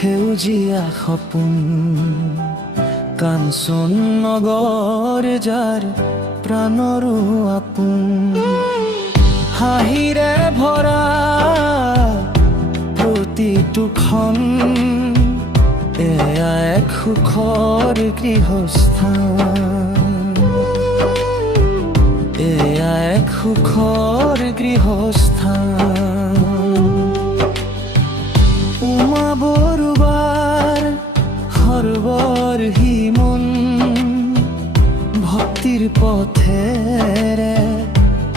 সেউজীয়া সপোন কাঞ্চন নগৰ যাৰ প্ৰাণৰো আপোন হাঁহিৰে ভৰা প্ৰতিটোখন এয়া এক সুখৰ গৃহস্থান এয়া এক সুখৰ গৃহস্থান উমা বৰুৱাৰ সৰ্বৰ হিমন ভক্তিৰ পথেৰে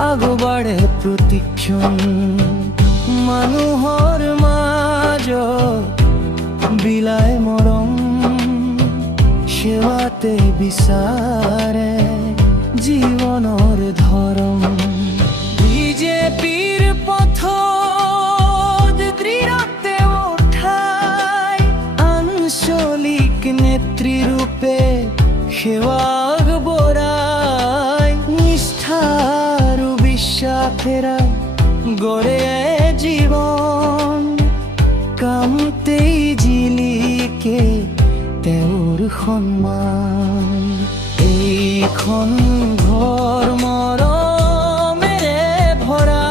আগবাঢ়ে প্ৰতিক্ষণ মানুহৰ মাজত বিলাই মৰম সেৱাতে বিচাৰে জীৱনৰ ধৰম বিজেপিৰ পথত দৃঢ়তে উঠাই আঞ্চলিক নেত্ৰী ৰূপে সেৱা আগবঢ়াই নিষ্ঠা আৰু বিশ্বাসেৰে গঢ়ে জীৱন কামতেই জিলিকে তেওঁৰ সন্মান এইখন ঘৰ মৰমেৰে ভৰা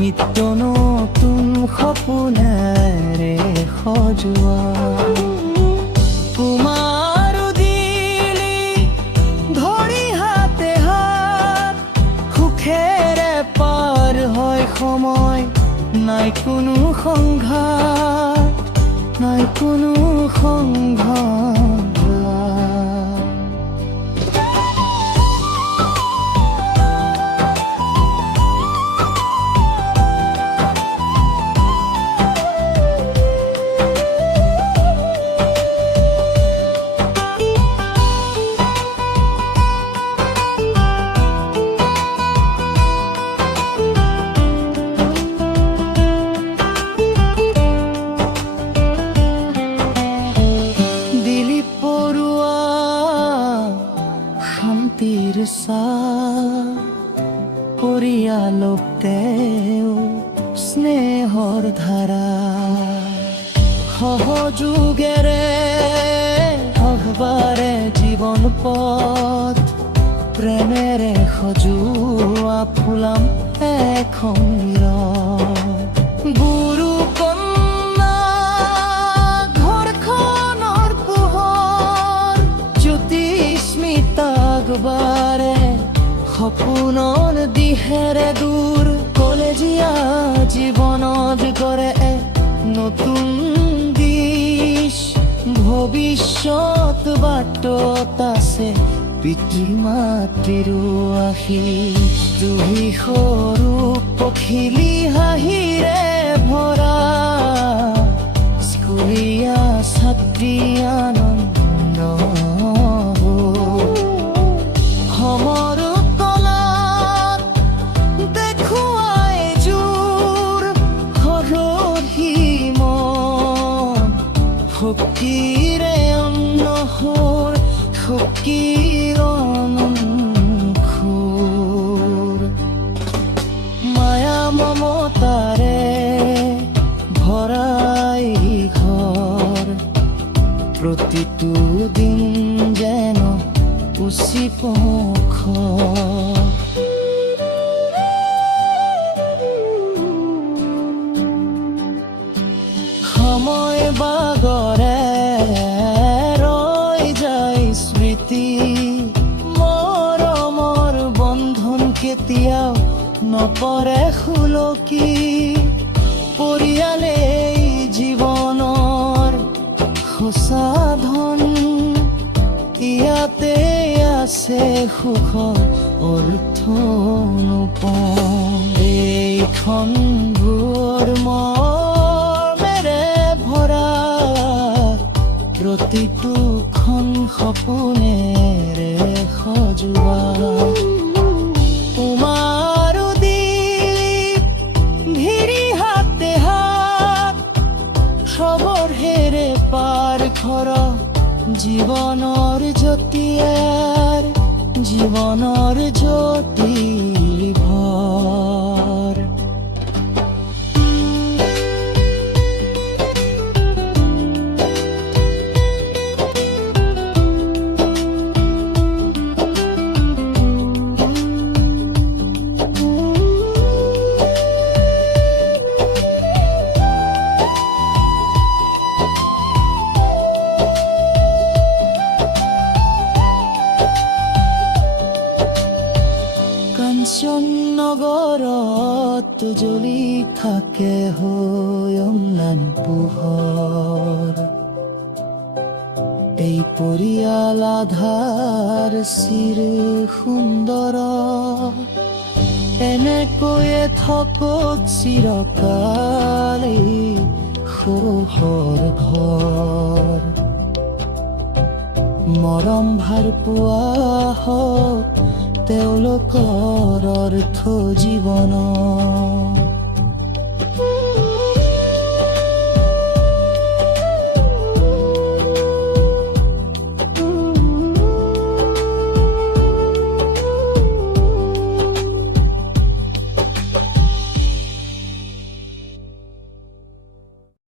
নিত্য নতুন সপোনেৰে সজোৱা কুমাৰ দিলি ধৰি হাতে হাত সুখেৰে পাৰ হয় সময় নাই কোনো সংঘাত নাই কোনো সংঘাত শান্তিৰ পৰিয়ালতেও স্নেহৰ ধাৰা সহযোগেৰে আগবাঢ়ে জীৱন পথ প্ৰেমেৰে সজোৱা ফুলাম এখন গুৰু কন্যা ঘৰখনৰ পোহৰ জ্যোতিস্মিতা আগবাঢ়ে সপোনৰ দিশেৰে দূৰ কলেজীয়া জীৱনত গঢ়ে নতুন দিশ ভৱিষ্যত বাটত আছে পিতৃ মাতৃৰো আশীষ দুই সৰু পখিলী হাঁহিৰে ভৰা স্কুলীয়া ছাত্ৰী আনন্দ সমৰ তলাত দেখুৱাই জোৰ সৰহী মন শক্তিৰে অন্নসৰ শক্তিৰ অনংসুৰ মায়া মমতাৰে ভৰাই ঘৰ প্ৰতিটো দিন যেন উচিপখ সময় বাগৰে ৰৈ যায় স্মৃতি মৰমৰ বন্ধন কেতিয়াও নপৰে খুলকি পৰিয়ালে জীৱনৰ সঁচা ধন ইয়াতে আছে সুখৰ অৰ্থ অনুপম এইখন ঘৰ মৰমেৰে ভৰা প্ৰতিটোখন সপোনেৰে সজোৱা তোমাৰ দিপ ভিৰি হাতে হাত সবৰহেৰে পাৰ ঘৰ জীৱনৰ জ্যোতিৰ ভৰ পোহৰ এই পৰিয়াল আধাৰ চিৰ সুন্দৰ এনেকৈয়ে থকক চিৰকাল এই সৰুহৰ ঘৰ মৰম ভাৰ পোৱা হওক তেওঁলোকৰ অৰ্থ জীৱনৰ